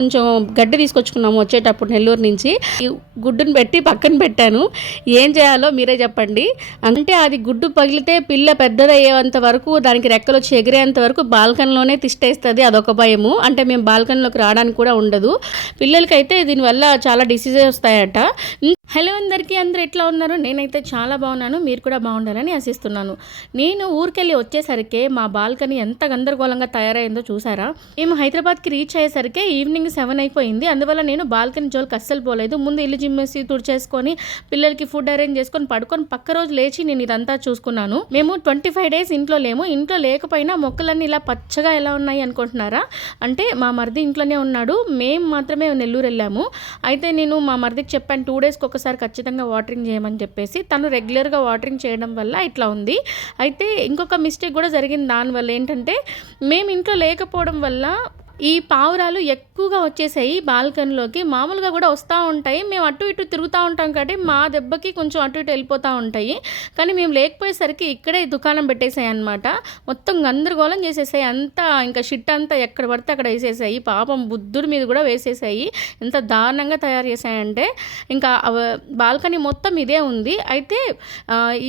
కొంచెం గడ్డి తీసుకొచ్చుకున్నాము వచ్చేటప్పుడు నెల్లూరు నుంచి. గుడ్డును పెట్టి పక్కన పెట్టాను. ఏం చేయాలో మీరే చెప్పండి. అంటే అది గుడ్డు పగిలితే పిల్ల పెద్దదయ్యేంత వరకు, దానికి రెక్కలు వచ్చి ఎగిరేంత వరకు బాల్కనీలోనే తిష్టేస్తుంది. అదొక భయము. అంటే మేము బాల్కనీలోకి రావడానికి కూడా ఉండదు. పిల్లలకైతే దీనివల్ల చాలా డిసీజెస్ వస్తాయట. హలో అందరికీ, అందరూ ఎట్లా ఉన్నారు? నేనైతే చాలా బాగున్నాను. మీరు కూడా బాగుండాలని ఆశిస్తున్నాను. నేను ఊరికెళ్ళి వచ్చేసరికి మా బాల్కనీ ఎంత గందరగోళంగా తయారైందో చూసారా? మేము హైదరాబాద్కి రీచ్ అయ్యేసరికి ఈవినింగ్ 7 అయిపోయింది. అందువల్ల నేను బాల్కనీ జోలికి అస్సలు పోలేదు. ముందు ఇల్లు జిమ్మేసి తుడిచేసుకొని పిల్లలకి ఫుడ్ అరేంజ్ చేసుకొని పడుకొని పక్క రోజు లేచి నేను ఇదంతా చూసుకున్నాను. మేము 25 డేస్ ఇంట్లో లేము. ఇంట్లో లేకపోయినా మొక్కలన్నీ ఇలా పచ్చగా ఎలా ఉన్నాయి అనుకుంటున్నారా? అంటే మా మరిది ఇంట్లోనే ఉన్నాడు. మేము మాత్రమే నెల్లూరు వెళ్ళాము. అయితే నేను మా మరిదికి చెప్పాను 2 డేస్కి ఒకసారి ఖచ్చితంగా వాటరింగ్ చేయమని చెప్పేసి. తను రెగ్యులర్గా వాటరింగ్ చేయడం వల్ల ఇట్లా ఉంది. అయితే ఇంకొక మిస్టేక్ కూడా జరిగింది. దానివల్ల ఏంటంటే మేము ఇంట్లో లేకపోవడం వల్ల ఈ పావురాలు ఎక్కువగా వచ్చేసాయి బాల్కనీలోకి. మామూలుగా కూడా వస్తూ ఉంటాయి. మేము అటు ఇటు తిరుగుతూ ఉంటాం కాబట్టి మా దెబ్బకి కొంచెం అటు ఇటు వెళ్ళిపోతూ ఉంటాయి. కానీ మేము లేకపోయేసరికి ఇక్కడే దుకాణం పెట్టేసాయి అన్నమాట. మొత్తం గందరగోళం చేసేసాయి. అంతా ఇంకా షిట్ అంతా ఎక్కడ పడితే అక్కడ వేసేసాయి. పాపం బుద్ధుడి మీద కూడా వేసేసాయి. ఎంత దారుణంగా తయారు చేసాయంటే ఇంకా బాల్కనీ మొత్తం ఇదే ఉంది. అయితే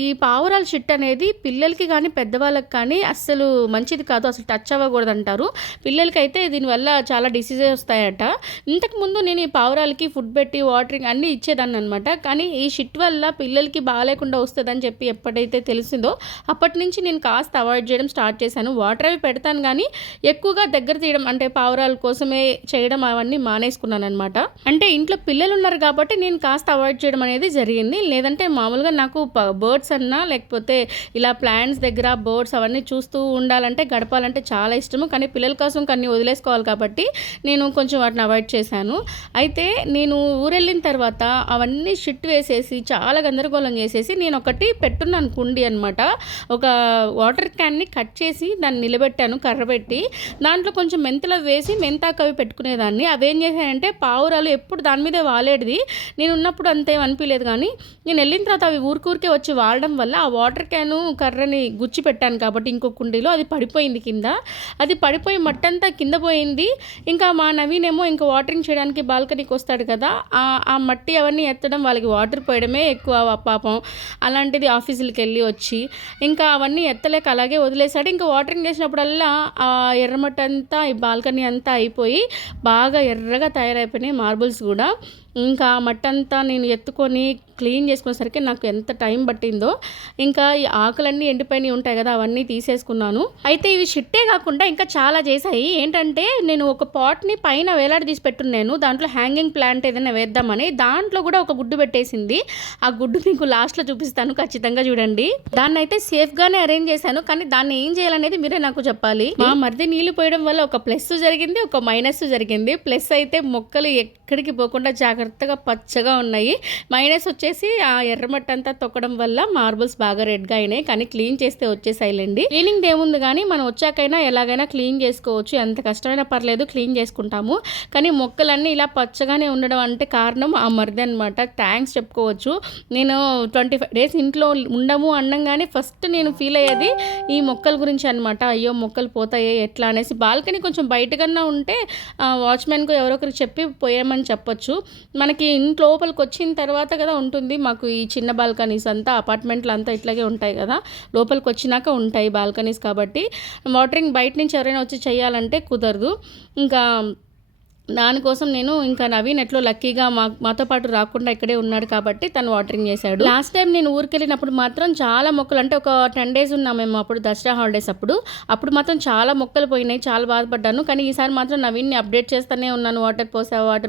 ఈ పావురాల షిట్ అనేది పిల్లలకి కానీ పెద్దవాళ్ళకి కానీ అస్సలు మంచిది కాదు. అసలు టచ్ అవ్వకూడదు అంటారు. పిల్లలకి అయితే దీనివల్ల చాలా డిసీజెస్ వస్తాయట. ఇంతకుముందు నేను ఈ పావురాలకి ఫుడ్ పెట్టి వాటరింగ్ అన్నీ ఇచ్చేదాన్ని అనమాట. కానీ ఈ షిట్ వల్ల పిల్లలకి బాగాలేకుండా వస్తుందని చెప్పి ఎప్పుడైతే తెలిసిందో అప్పటి నుంచి నేను కాస్త అవాయిడ్ చేయడం స్టార్ట్ చేశాను. వాటర్ అవి పెడతాను కానీ ఎక్కువగా దగ్గర తీయడం, అంటే పావురాల కోసమే చేయడం అవన్నీ మానేసుకున్నాను అనమాట. అంటే ఇంట్లో పిల్లలు ఉన్నారు కాబట్టి నేను కాస్త అవాయిడ్ చేయడం అనేది జరిగింది. లేదంటే మామూలుగా నాకు బర్డ్స్ అన్నా లేకపోతే ఇలా ప్లాంట్స్ దగ్గర బర్డ్స్ అవన్నీ చూస్తూ ఉండాలంటే గడపాలంటే చాలా ఇష్టము. కానీ పిల్లల కోసం కొన్ని వదిలేసుకోవాలి కాబట్టి నేను కొంచెం వాటిని అవాయిడ్ చేశాను. అయితే నేను ఊరెళ్ళిన తర్వాత అవన్నీ షిట్ వేసేసి చాలా గందరగోళం చేసేసి నేను ఒకటి పెట్టున్నాను కుండి అనమాట. ఒక వాటర్ క్యాన్ని కట్ చేసి దాన్ని నిలబెట్టాను కర్ర పెట్టి. దాంట్లో కొంచెం మెంతులు వేసి మెంతాకు అవి పెట్టుకునేదాన్ని. అవి ఏం చేశాయంటే పావురాలు ఎప్పుడు దాని మీదే వాలేటిది. నేను ఉన్నప్పుడు అంతేం అనిపించలేదు. కానీ నేను వెళ్ళిన తర్వాత అవి ఊరికే వచ్చి వాడడం వల్ల ఆ వాటర్ క్యాను కర్రని గుచ్చి పెట్టాను కాబట్టి ఇంకో కుండీలో అది పడిపోయింది కింద. అది పడిపోయి మట్టంతా కింద పోయింది. ఇంకా మా నవీన్ ఏమో ఇంకా వాటరింగ్ చేయడానికి బాల్కనీకి వస్తాడు కదా, ఆ మట్టి అవన్నీ ఎత్తడం, వాళ్ళకి వాటర్ పోయడమే ఎక్కువ పాపం. అలాంటిది ఆఫీసులకి వెళ్ళి వచ్చి ఇంకా అవన్నీ ఎత్తలేక అలాగే వదిలేశాడు. ఇంకా వాటరింగ్ చేసినప్పుడల్లా ఆ ఎర్రమట్టి అంతా ఈ బాల్కనీ అంతా అయిపోయి బాగా ఎర్రగా తయారైపోయినాయి మార్బుల్స్ కూడా. ఇంకా మట్టంతా నేను ఎత్తుకొని క్లీన్ చేసుకునేసరికి నాకు ఎంత టైం పట్టిందో. ఇంకా ఈ ఆకులన్నీ ఎండిపోయినవి ఉంటాయి కదా, అవన్నీ తీసేసుకున్నాను. అయితే ఇవి షిట్టే కాకుండా ఇంకా చాలా చేశాయి. ఏంటంటే నేను ఒక పాట్ని పైన వేలాడి తీసి పెట్టున్నాను. దాంట్లో హ్యాంగింగ్ ప్లాంట్ ఏదైనా వేద్దామని. దాంట్లో కూడా ఒక గుడ్డు పెట్టేసింది. ఆ గుడ్డు మీకు లాస్ట్లో చూపిస్తాను, ఖచ్చితంగా చూడండి. దాన్ని అయితే సేఫ్గానే అరేంజ్ చేశాను. కానీ దాన్ని ఏం చేయాలనేది మీరే నాకు చెప్పాలి. మా మరిది నీళ్లు పోయడం వల్ల ఒక ప్లస్ జరిగింది, ఒక మైనస్ జరిగింది. ప్లస్ అయితే మొక్కలు ఎక్కడికి పోకుండా జాగ్రత్తగా పచ్చగా ఉన్నాయి. మైనస్ వచ్చేసి ఆ ఎర్రమట్టి అంతా తొక్కడం వల్ల మార్బుల్స్ బాగా రెడ్గా అయినాయి. కానీ క్లీన్ చేస్తే వచ్చేసాయిలేండి. క్లీనింగ్ ఏముంది కానీ మనం వచ్చాకైనా ఎలాగైనా క్లీన్ చేసుకోవచ్చు. ఎంత కష్టమైనా పర్లేదు, క్లీన్ చేసుకుంటాము. కానీ మొక్కలన్నీ ఇలా పచ్చగానే ఉండడం అంటే కారణం ఆ మరిది అనమాట. థ్యాంక్స్ చెప్పుకోవచ్చు. నేను 25 డేస్ ఇంట్లో ఉండము అన్నం కానీ ఫస్ట్ నేను ఫీల్ అయ్యేది ఈ మొక్కల గురించి అనమాట. అయ్యో మొక్కలు పోతాయి ఎట్లా అనేసి. బాల్కనీ కొంచెం బయటకన్నా ఉంటే వాచ్మెన్కు ఎవరొకరికి చెప్పి పోయామని చెప్పొచ్చు. మనకి ఇంట్లో లోపలికి వచ్చిన తర్వాత కదా ఉంటుంది. మాకు ఈ చిన్న బాల్కనీస్ అంతా అపార్ట్మెంట్లు అంతా ఇట్లాగే ఉంటాయి కదా, లోపలికి వచ్చినాక ఉంటాయి బాల్కనీస్. కాబట్టి వాటరింగ్ బయట నుంచి ఎవరైనా వచ్చి చేయాలంటే కుదరదు. ఇంకా దానికోసం నేను ఇంకా నవీన్ ఎట్లో లక్కీగా మాతో పాటు రాకుండా ఇక్కడే ఉన్నాడు కాబట్టి తను వాటరింగ్ చేశాడు. లాస్ట్ టైం నేను ఊరికి వెళ్ళినప్పుడు మాత్రం చాలా మొక్కలు, అంటే ఒక 10 డేస్ ఉన్నాం మేము అప్పుడు, దసరా హాలిడేస్ అప్పుడు మాత్రం చాలా మొక్కలు పోయినాయి. చాలా బాధపడ్డాను. కానీ ఈసారి మాత్రం నవీన్ని అప్డేట్ చేస్తూనే ఉన్నాను, వాటర్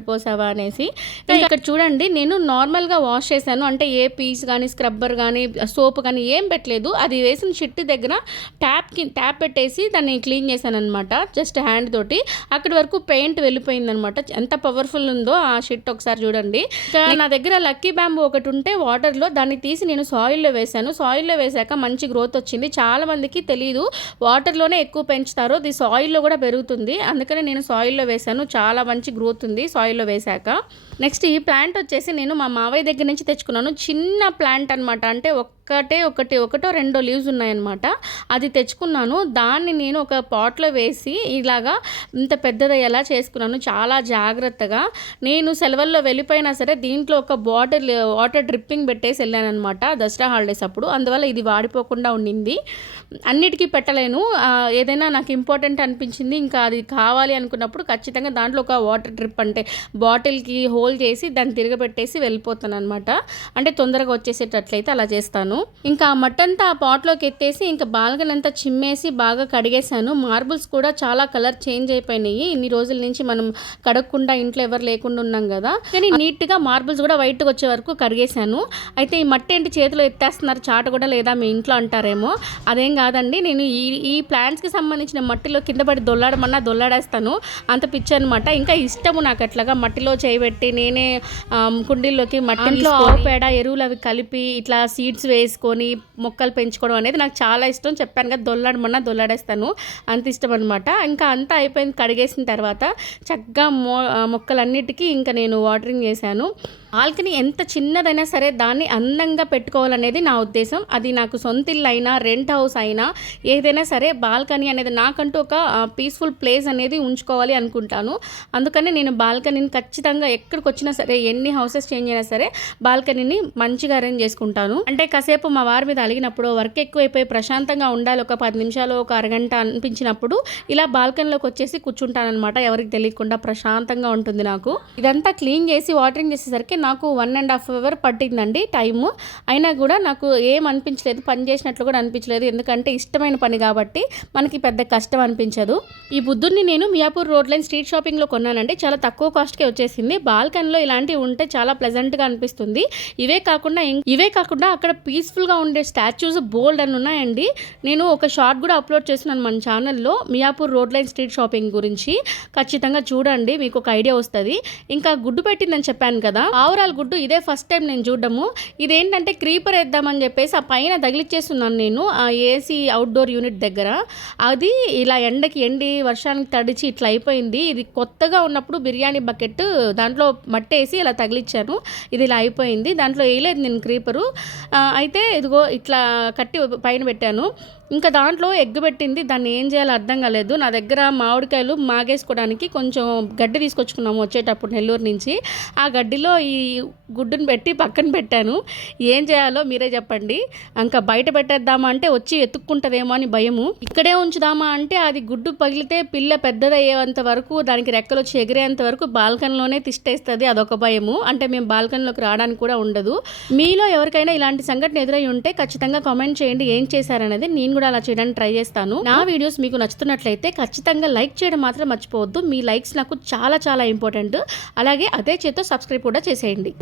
పోసావా అనేసి. ఇక్కడ చూడండి, నేను నార్మల్గా వాష్ చేశాను. అంటే ఏ పీస్ కానీ స్క్రబ్బర్ కానీ సోప్ కానీ ఏం పెట్టలేదు. అది వేసిన షిట్ దగ్గర ట్యాప్ పెట్టేసి దాన్ని క్లీన్ చేశాను అనమాట, జస్ట్ హ్యాండ్ తోటి. అక్కడి వరకు పెయింట్ వెళ్ళిపోయింది అనమాట. ఎంత పవర్ఫుల్ ఉందో ఆ షిట్ ఒకసారి చూడండి. నా దగ్గర లక్కీ బ్యాంబూ ఒకటి ఉంటే వాటర్లో దాన్ని తీసి నేను సాయిల్లో వేశాను. సాయిల్లో వేసాక మంచి గ్రోత్ వచ్చింది. చాలా మందికి తెలియదు, వాటర్లోనే ఎక్కువ పెంచుతారు, అది సాయిల్లో కూడా పెరుగుతుంది. అందుకని నేను సాయిల్లో వేశాను. చాలా మంచి గ్రోత్ ఉంది సాయిల్లో వేశాక. నెక్స్ట్ ఈ ప్లాంట్ వచ్చేసి నేను మా మావయ్య దగ్గర నుంచి తెచ్చుకున్నాను. చిన్న ప్లాంట్ అనమాట. అంటే ఒక్క ఒకటో రెండో లీవ్స్ ఉన్నాయన్నమాట. అది తెచ్చుకున్నాను. దాన్ని నేను ఒక పాట్లో వేసి ఇలాగా ఇంత పెద్దదయ్యేలా చేసుకున్నాను చాలా జాగ్రత్తగా. నేను సెలవుల్లో వెళ్ళిపోయినా సరే దీంట్లో ఒక బాటిల్ వాటర్ డ్రిప్పింగ్ పెట్టేసి వెళ్ళానమాట దసరా హాలిడేస్ అప్పుడు. అందువల్ల ఇది వాడిపోకుండా ఉండింది. అన్నిటికీ పెట్టలేను, ఏదైనా నాకు ఇంపార్టెంట్ అనిపించింది ఇంకా అది కావాలి అనుకున్నప్పుడు ఖచ్చితంగా దాంట్లో ఒక వాటర్ డ్రిప్ అంటే బాటిల్కి హోల్ చేసి దాన్ని తిరగబెట్టేసి వెళ్ళిపోతాను అనమాట. అంటే తొందరగా వచ్చేసేటట్లయితే అలా చేస్తాను. ఇంకా ఆ మట్టంతా ఆ పాట్లోకి ఎత్తేసి ఇంకా బాల్కనీ అంతా చిమ్మేసి బాగా కడిగేశాను. మార్బుల్స్ కూడా చాలా కలర్ చేంజ్ అయిపోయినాయి. ఇన్ని రోజుల నుంచి మనం కడగకుండా ఇంట్లో ఎవరు లేకుండా ఉన్నాం కదా, కానీ నీట్గా మార్బుల్స్ కూడా వైట్గా వచ్చే వరకు కడిగేశాను. అయితే ఈ మట్టి ఏంటి చేతిలో ఎత్తేస్తున్నారు, చాట కూడా లేదా మీ ఇంట్లో అంటారేమో. అదేం కాదండి, నేను ఈ ప్లాంట్స్కి సంబంధించిన మట్టిలో కింద పడి దొల్లాడమన్నా దొల్లాడేస్తాను, అంత పిచ్చి అనమాట. ఇంకా ఇష్టము నాకు అట్లాగా మట్టిలో చేయబెట్టి నేనే కుండీల్లోకి మట్టిలో ఆవు పేడ ఎరువులు అవి కలిపి ఇట్లా సీడ్స్ వేసుకొని మొక్కలు పెంచుకోవడం అనేది నాకు చాలా ఇష్టం. చెప్పాను కదా, దొల్లాడమన్నా దొల్లాడేస్తాను, అంత ఇష్టం అనమాట. ఇంకా అంతా అయిపోయింది, కడిగేసిన తర్వాత చక్కగా మొక్కలన్నిటికీ ఇంకా నేను వాటరింగ్ చేశాను. బాల్కనీ ఎంత చిన్నదైనా సరే దాన్ని అందంగా పెట్టుకోవాలనేది నా ఉద్దేశం. అది నాకు సొంత ఇల్లు అయినా రెంట్ హౌస్ అయినా ఏదైనా సరే బాల్కనీ అనేది నాకంటూ ఒక పీస్ఫుల్ ప్లేస్ అనేది ఉంచుకోవాలి అనుకుంటాను. అందుకని నేను బాల్కనీని ఖచ్చితంగా ఎక్కడికి వచ్చినా సరే, ఎన్ని హౌసెస్ చేంజ్ అయినా సరే బాల్కనీని మంచిగా అరేంజ్ చేసుకుంటాను. అంటే కాసేపు మా వారి మీద అలిగినప్పుడు, వర్క్ ఎక్కువైపోయి ప్రశాంతంగా ఉండాలి, ఒక 10 నిమిషాలు ఒక అరగంట అనిపించినప్పుడు ఇలా బాల్కనీలోకి వచ్చేసి కూర్చుంటాను అనమాట. ఎవరికి తెలియకుండా ప్రశాంతంగా ఉంటుంది నాకు. ఇదంతా క్లీన్ చేసి వాటరింగ్ చేసేసరికి నాకు 1.5 hours పట్టిందండి టైము. అయినా కూడా నాకు ఏం అనిపించలేదు, పని చేసినట్లు కూడా అనిపించలేదు. ఎందుకంటే ఇష్టమైన పని కాబట్టి మనకి పెద్ద కష్టం అనిపించదు. ఈ బుద్ధుడిని నేను మియాపూర్ రోడ్ లైన్ స్ట్రీట్ షాపింగ్లో కొన్నానండి. చాలా తక్కువ కాస్ట్కే వచ్చేసింది. బాల్కనీలో ఇలాంటివి ఉంటే చాలా ప్లెజెంట్గా అనిపిస్తుంది. ఇవే కాకుండా అక్కడ పీస్ఫుల్గా ఉండే స్టాచ్యూస్ బోల్డ్ అని ఉన్నాయండి. నేను ఒక షార్ట్ కూడా అప్లోడ్ చేస్తున్నాను మన ఛానల్లో Miyapur road line street shopping గురించి. ఖచ్చితంగా చూడండి, మీకు ఒక ఐడియా వస్తుంది. ఇంకా గుడ్డు పెట్టిందని చెప్పాను కదా, ఓవరాల్ గుడ్డు ఇదే ఫస్ట్ టైం నేను చూడడము. ఇదేంటంటే క్రీపర్ వేద్దామని చెప్పేసి ఆ పైన తగిలిచ్చేస్తున్నాను నేను ఆ ఏసీ అవుట్డోర్ యూనిట్ దగ్గర. అది ఇలా ఎండి వర్షానికి తడిచి ఇట్లా అయిపోయింది. ఇది కొత్తగా ఉన్నప్పుడు బిర్యానీ బకెట్ దాంట్లో మట్టేసి ఇలా తగిలిచ్చాను, ఇది ఇలా అయిపోయింది. దాంట్లో వేయలేదు నేను క్రీపరు. అయితే ఇదిగో ఇట్లా కట్టి పైన పెట్టాను. ఇంకా దాంట్లో ఎగ్ పెట్టింది, దాన్ని ఏం చేయాలో అర్థం కాలేదు. నా దగ్గర మామిడికాయలు మాగేసుకోవడానికి కొంచెం గడ్డి తీసుకొచ్చుకున్నాము వచ్చేటప్పుడు నెల్లూరు నుంచి. ఆ గడ్డిలో ఈ గుడ్డును పెట్టి పక్కన పెట్టాను. ఏం చేయాలో మీరే చెప్పండి. ఇంకా బయట పెట్టేద్దామా అంటే వచ్చి ఎత్తుక్కుంటుందేమో అని భయము. ఇక్కడే ఉంచుదామా అంటే అది గుడ్డు పగిలితే పిల్ల పెద్దదయ్యేంత వరకు, దానికి రెక్కలు వచ్చి ఎగిరేంత వరకు బాల్కనీలోనే తిష్టేస్తుంది, అదొక భయము. అంటే మేము బాల్కనీలోకి రావడానికి కూడా ఉండదు. మీలో ఎవరికైనా ఇలాంటి సంఘటన ఎదురై ఉంటే ఖచ్చితంగా కామెంట్ చేయండి ఏం చేశారనేది. నేను కూడా అలా చేయడానికి ట్రై చేస్తాను. నా వీడియోస్ మీకు నచ్చుతున్నట్లయితే ఖచ్చితంగా లైక్ చేయడం మాత్రం మర్చిపోవద్దు. మీ లైక్స్ నాకు చాలా చాలా ఇంపార్టెంట్. అలాగే అదే చేత్తో సబ్స్క్రైబ్ కూడా చేసేయండి.